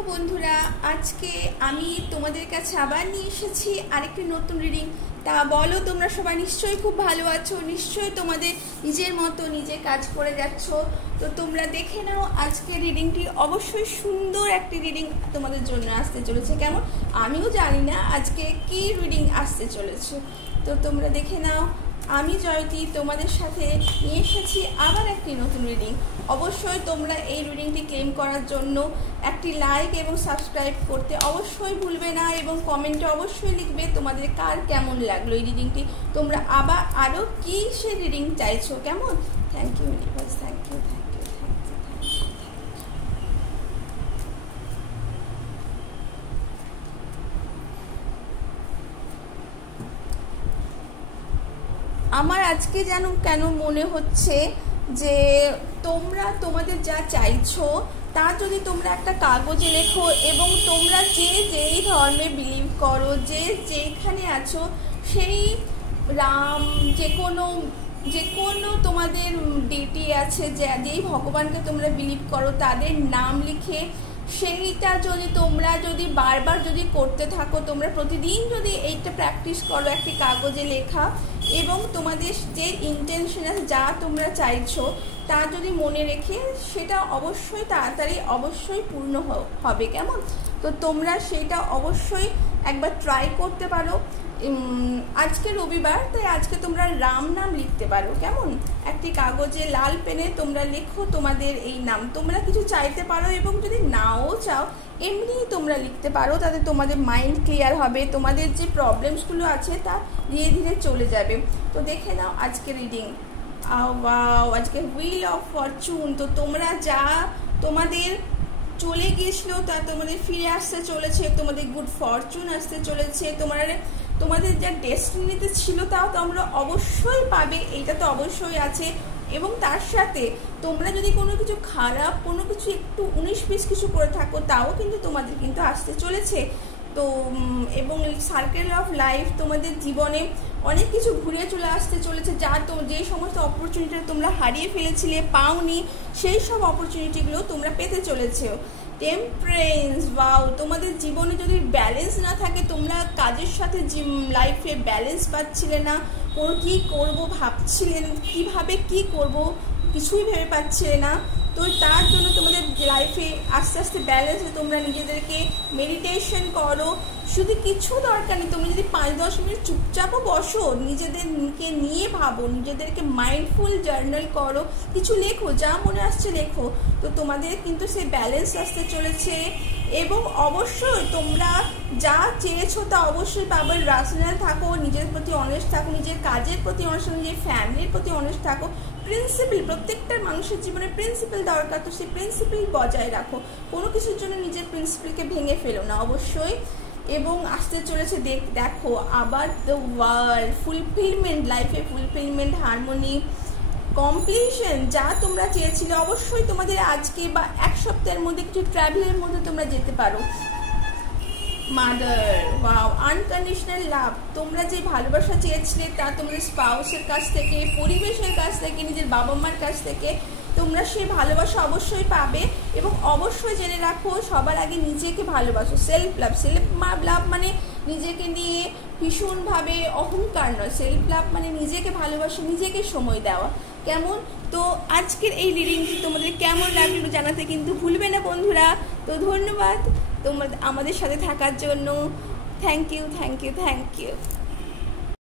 দেখো বন্ধুরা, আজকে আমি তোমাদের কাছে আবার নিয়ে এসেছি আরেকটি নতুন রিডিং। তা বলো, তোমরা সবাই নিশ্চয়ই খুব ভালো আছো, নিশ্চয়ই তোমাদের নিজের মতো নিজে কাজ করে যাচ্ছ। তো তোমরা দেখে নাও, আজকে রিডিংটি অবশ্যই সুন্দর একটি রিডিং তোমাদের জন্য আসতে চলেছে। কেমন আমিও জানি না আজকে কি রিডিং আসতে চলেছে, তো তোমরা দেখে নাও। আমি জয়তী তোমাদের সাথে নিয়ে এসেছি আবার একটি নতুন রিডিং। অবশ্যই তোমরা এই রিডিংটি ক্লেম করার জন্য একটি লাইক এবং সাবস্ক্রাইব করতে অবশ্যই ভুলবে না, এবং কমেন্টে অবশ্যই লিখবে তোমাদের কার কেমন লাগলো এই রিডিংটি, তোমরা আবার আরও কি সে রিডিং চাইছো। কেমন? Thank you universe, thank you, thank you, thank you, thank you. আমার আজকে যেন কেন মনে হচ্ছে যে তোমরা তোমাদের যা চাইছো তা যদি তোমরা একটা কাগজে লেখো, এবং তোমরা যেই ধর্মে বিলিভ করো, যেখানে আছো, সেই রাম, যে কোনো তোমাদের ডিটি আছে, যেই ভগবানকে তোমরা বিলিভ করো তাদের নাম লিখে সেইটা যদি বারবার করতে থাকো, তোমরা প্রতিদিন যদি এইটা প্র্যাকটিস করো একটি কাগজে লেখা, এবং তোমাদের যে ইন্টেনশন আছে, যা তোমরা চাইছো তা যদি মনে রেখে, সেটা অবশ্যই তাড়াতাড়ি অবশ্যই পূর্ণ হবে। কেমন? তো তোমরা সেটা অবশ্যই একবার ট্রাই করতে পারো। আজকে রবিবার, তাই আজকে তোমরা রাম নাম লিখতে পারো। কেমন? একটি কাগজে লাল পেনে তোমরা লেখো তোমাদের এই নাম। তোমরা কিছু চাইতে পারো, এবং যদি নাও চাও এমনি তোমরা লিখতে পারো, তাতে তোমাদের মাইন্ড ক্লিয়ার হবে, তোমাদের যে প্রবলেমসগুলো আছে তা ধীরে ধীরে চলে যাবে। তো দেখে নাও আজকে রিডিং। আজকে হুইল অফ ফরচুন। তো তোমরা যা তোমাদের চলে গিয়েছিল তা তোমাদের ফিরে আসতে চলেছে, তোমাদের গুড ফরচুন আসতে চলেছে, তোমাদের যা ডেস্টিনিতে ছিল তাও তোমরা অবশ্যই পাবে, এইটা তো অবশ্যই আছে। এবং তার সাথে তোমরা যদি কোনো কিছু খারাপ, কোনো কিছু একটু 19-20 কিছু করে থাকো, তাও কিন্তু তোমাদের কিন্তু আসতে চলেছে। তো এবং সার্কেল অফ লাইফ, তোমাদের জীবনে অনেক কিছু ঘুরে চলে আসতে চলেছে, যে সমস্ত অপরচুনিটি তোমরা হারিয়ে ফেলেছিলে, পাওনি, সেই সব অপরচুনিটিগুলো তোমরা পেতে চলেছে। টেম্পারেন্স, ওয়াও, তোমাদের জীবনে যদি ব্যালেন্স না থাকে, তোমরা কাজের সাথে লাইফে ব্যালেন্স পাচ্ছিলে না, কি করবো ভাবছিলেন, কিভাবে কি করব কিছুই ভেবে পাচ্ছিলে না, তো তার জন্য তোমাদের লাইফে আস্তে আস্তে ব্যালেন্সে তোমরা নিজেদেরকে মেডিটেশন করো। শুধু কিছু দরকার নেই, তুমি যদি 5-10 মিনিট চুপচাপও বসো, নিজেদেরকে নিয়ে ভাবো, নিজেদেরকে মাইন্ডফুল জার্নাল করো, কিছু লেখো, যা মনে আসছে লেখো, তো তোমাদের কিন্তু সেই ব্যালেন্স আসতে চলেছে। এবং অবশ্যই তোমরা যা চেয়েছো তা অবশ্যই পাবে। রাশনাল থাকো, নিজের প্রতি অনেস্ট থাকো, নিজের কাজের প্রতি অনেস্ট থাকো, নিজের ফ্যামিলির প্রতি অনেস্ট থাকো। প্রিন্সিপাল, প্রত্যেকটা মানুষের জীবনে প্রিন্সিপাল দরকার, তো সেই প্রিন্সিপাল বজায় রাখো, কোনো কিছুর জন্য নিজের প্রিন্সিপালকে ভেঙে ফেলো না অবশ্যই। এবং আসতে চলেছে দেখো আবার দ্য ওয়ার্ল্ড, ফুলফিলমেন্ট, লাইফে ফুলফিলমেন্ট, হারমোনি, কমপ্লিশন, যা তোমরা চেয়েছিলে। অবশ্যই তোমাদের আজকে বা এক সপ্তাহের মধ্যে কিছু ট্রাভেলের মধ্যে তোমরা যেতে পারো। মাদার, ওয়াও, আনকন্ডিশনাল লাভ, তোমরা যে ভালোবাসা চেয়েছিলে তা তোমাদের স্পাউসের কাছ থেকে, পরিবেশের কাছ থেকে, নিজের বাবা মার কাছ থেকে তোমরা সেই ভালোবাসা অবশ্যই পাবে। এবং অবশ্যই জেনে রাখো, সবার আগে নিজেকে ভালোবাসো। সেলফ লাভ মানে নিজেকে নিয়ে ভীষণভাবে অহংকার নয়, সেলফ লাভ মানে নিজেকে ভালোবাসো, নিজেকে সময় দেওয়া। কেমন? তো আজকের এই রিডিংটি তোমাদের কেমন লাগলো জানাতে কিন্তু ভুলবে না বন্ধুরা। তো ধন্যবাদ তোমাদের আমাদের সাথে থাকার জন্য। Thank you, thank you, thank you.